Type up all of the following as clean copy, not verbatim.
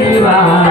Baba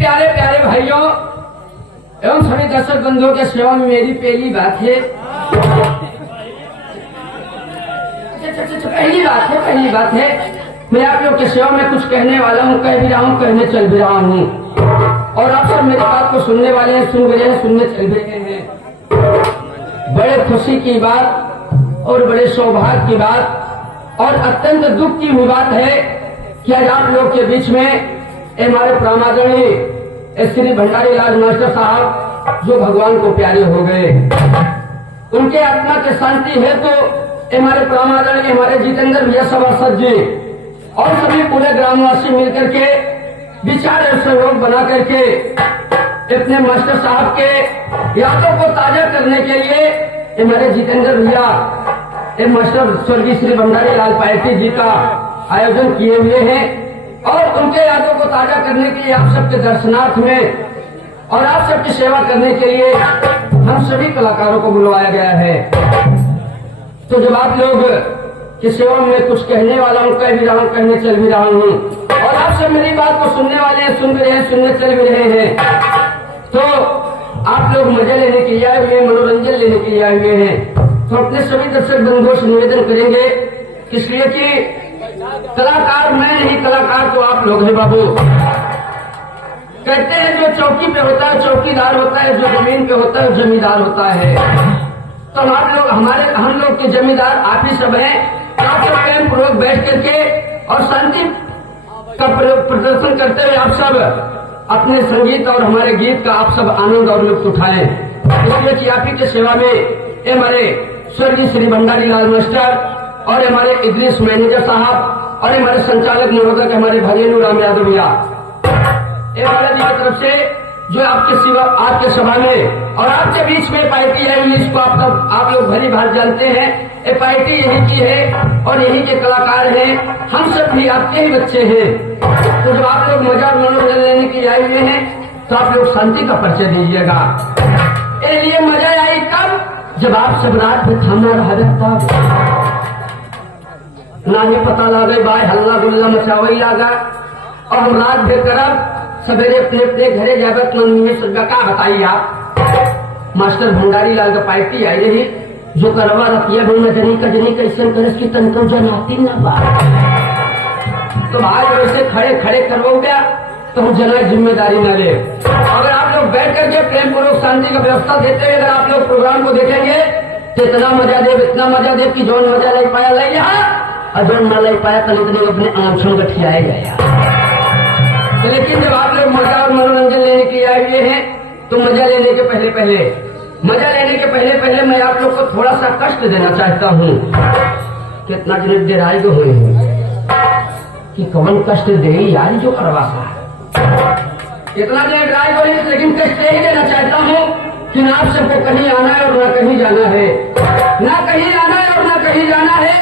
प्यारे प्यारे भाइयों एवं सभी दर्शक बंधुओं के सेवा में मेरी पहली बात है। पहली बात है मैं आप लोग के सेवा में कुछ कहने वाला हूँ, कह भी रहा हूँ, कहने चल भी रहा हूँ और आप सब मेरी बात को सुनने वाले हैं, सुन भी रहे हैं, सुनने चल भी रहे हैं। बड़े खुशी की बात और बड़े सौभाग्य की बात और अत्यंत दुख की भी बात है कि आज आप लोग के बीच में हमारे प्रामादरणीय श्री भंडारी लाल मास्टर साहब जो भगवान को प्यारे हो गए, उनके आत्मा की शांति है तो हमारे प्रामादरणीय हमारे जितेंद्र भैया सभासद जी और सभी पूरे ग्रामवासी मिलकर के विचार और सहयोग बना करके अपने मास्टर साहब के यादों को ताजा करने के लिए हमारे जितेंद्र भैया मास्टर स्वर्गीय श्री भंडारी लाल पायटी जी का आयोजन किए हुए हैं और उनके यादों को ताजा करने के लिए आप सबके दर्शनार्थ में और आप सबकी सेवा करने के लिए हम सभी कलाकारों को बुलवाया गया है। तो जब आप लोग की सेवा में कुछ कहने वाला हूँ, कह भी रहा हूँ, कहने चल भी रहा हूँ और आप सब मेरी बात को सुनने वाले हैं, सुन भी रहे हैं, सुनने चल भी रहे हैं, तो आप लोग मजा लेने के लिए आए हुए हैं, मनोरंजन लेने के लिए आए हुए हैं। तो अपने सभी दर्शक बंधुओं से निवेदन करेंगे इसलिए कि कलाकार मैं नहीं, कलाकार तो आप लोग हैं बाबू। कहते हैं जो चौकी पे होता है चौकीदार होता है, जो जमीन पे होता है जमींदार होता है। तो हम लोग के जमींदार आप ही सब हैं। आप सब प्रेम पूर्वक बैठ करके और शांति का प्रदर्शन करते हुए आप सब अपने संगीत और हमारे गीत का आप सब आनंद और लुत्फ उठाएं। इसलिए कि आप ही की सेवा में हमारे स्वर्गीय श्री भंडारी लाल मास्टर और हमारे इदरीस मैनेजर साहब और हमारे संचालक निरोधक हमारे भजेंद्र राम यादव भैया जी की तरफ से जो आपके सभा में और आपके बीच में पार्टी है, इसको आप लोग भली भार जानते हैं। ये पार्टी यही की है और यही के कलाकार हैं, हम सब भी आपके ही बच्चे हैं। तो जब आप लोग मजा और मनोरंजन लेने के लिए आए हुए हैं तो आप लोग शांति का परिचय दीजिएगा। ये मजा आई कब जब आप सब रात में थाना रहा तब ना ही पता लगे बाय हल्ला गुल्ला मचावई लागा और हम रात भर करब सवेरे अपने अपने घरे जाकर का बताइए आप मास्टर भंडारी लाल का पार्टी आई रही जो करवा रतिया भाई नजनी कैसे करे की तनकों जनाती न बात। तो आज वैसे खड़े खड़े करवा गया तो हम जना जिम्मेदारी न ले। अगर आप लोग बैठ करके प्रेम पूर्वक शांति का व्यवस्था देते हुए अगर आप लोग प्रोग्राम को देखेंगे तो इतना मजा दे कि जौन मजा ले पाया ले और जौन न ले पाया तनिक अपने आंखों का खिलाए गया। लेकिन जब आप लोग मजा और मनोरंजन लेने के लिए आए हुए हैं तो मजा लेने के पहले मैं आप लोग को थोड़ा सा कष्ट देना चाहता हूँ। कितना दिन डेराई को हुए हैं कि कौन कष्ट दे यार जो करवा सा इतना दिन डेराई को नहीं, लेकिन कष्ट ही देना चाहता हूँ कि आप सबको कहीं आना है और ना कहीं जाना है, ना कहीं आना है और ना कहीं जाना है।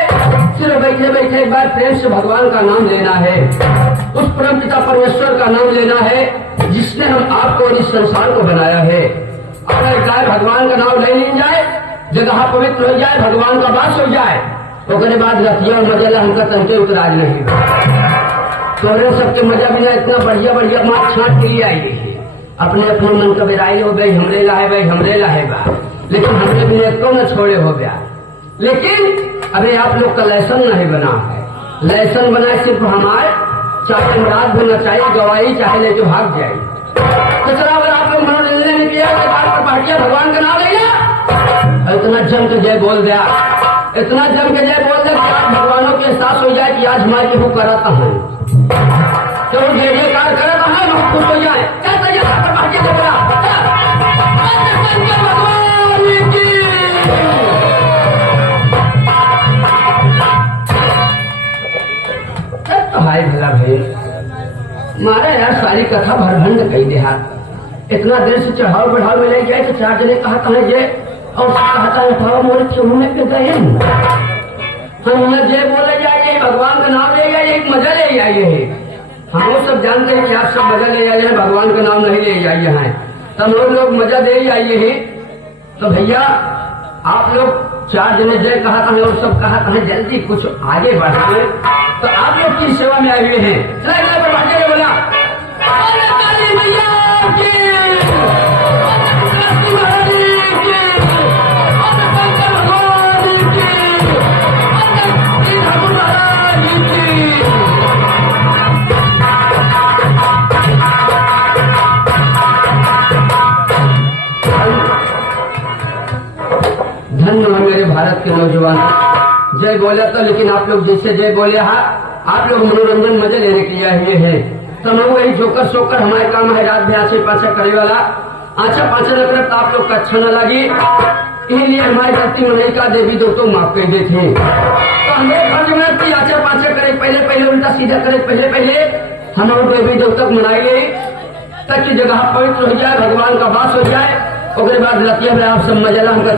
सिर्फ बैठे बैठे एक बार प्रेम से भगवान का नाम लेना है, उस परम पिता परमेश्वर का नाम लेना है जिसने हम आपको और इस संसार को बनाया है। अगर चाहे भगवान का नाम ले ली जाए, जगह पवित्र हो जाए, भगवान का वास हो जाए, उसके बाद रतिया और मजा हमका तनके उतराज नहीं। तो सबके मजा बिना इतना बढ़िया मार छाट के लिए आई अपने अपने मन का बेराई हो गई, हमरे लाहे भाई हमरे लाहे बा, लेकिन हमने भी एक न छोड़े हो गया। लेकिन अभी आप लोग का लाइसेंस नहीं बना है, लाइसेंस बनाए सिर्फ हमारे, चाहे रात भी न चाहिए गवाही चाहे लेके भाग जाए। तो चला अगर आप लोग मनोरंजन नहीं किया तो बात पर पार्टियां भगवान का नाम लेगा, इतना जम के जय बोल दिया, इतना जम के जय बोल दिया कि आज भगवानों के एहसास हो जाए कि आज हमारे केहू कराता है, तो जय कार कराता है हम खुश हो जाए। भाई भला भाई मारा यार सारी कथा भरभंड कही देहात इतना देर से चढ़ाव बढ़ाव में ले जाए तो चार जने कहा था जे और कहता है भाव मोरे क्यों में पे गए हम जे बोले जाइए भगवान का नाम ले जाइए, एक मजा ले जाइए। हम सब जानते हैं कि आप सब मजा ले जाइए, भगवान का नाम नहीं ले जाइए हैं, तब लोग मजा दे जाइए। तो भैया आप लोग चार जने जय कहा था और सब कहा था जल्दी कुछ आगे बढ़ाए, तो आप लोग की सेवा में आए हुए हैं। बोला भारत के नौजवान जय बोले तो, लेकिन आप लोग जैसे जय बोले आप लोग मनोरंजन मजे लेने के लिए ये है। तो हम वही जोकर सोकर हमारे काम है रात में आचे पाछा करे वाला आचा पाछा न करे तो आप लोग का अच्छा न लगी, इसलिए हमारी गलती नहीं का देवी दोस्तों माफ कर देते। तो हमें फर्ज में थी आचा पाछा करे पहले पहले उल्टा सीधा करे पहले पहले हमारे देवी देवतक मनाई गई ताकि जगह पवित्र हो जाए, भगवान का वास हो जाए। उसके बाद लतिया में आप सब मजेला हमका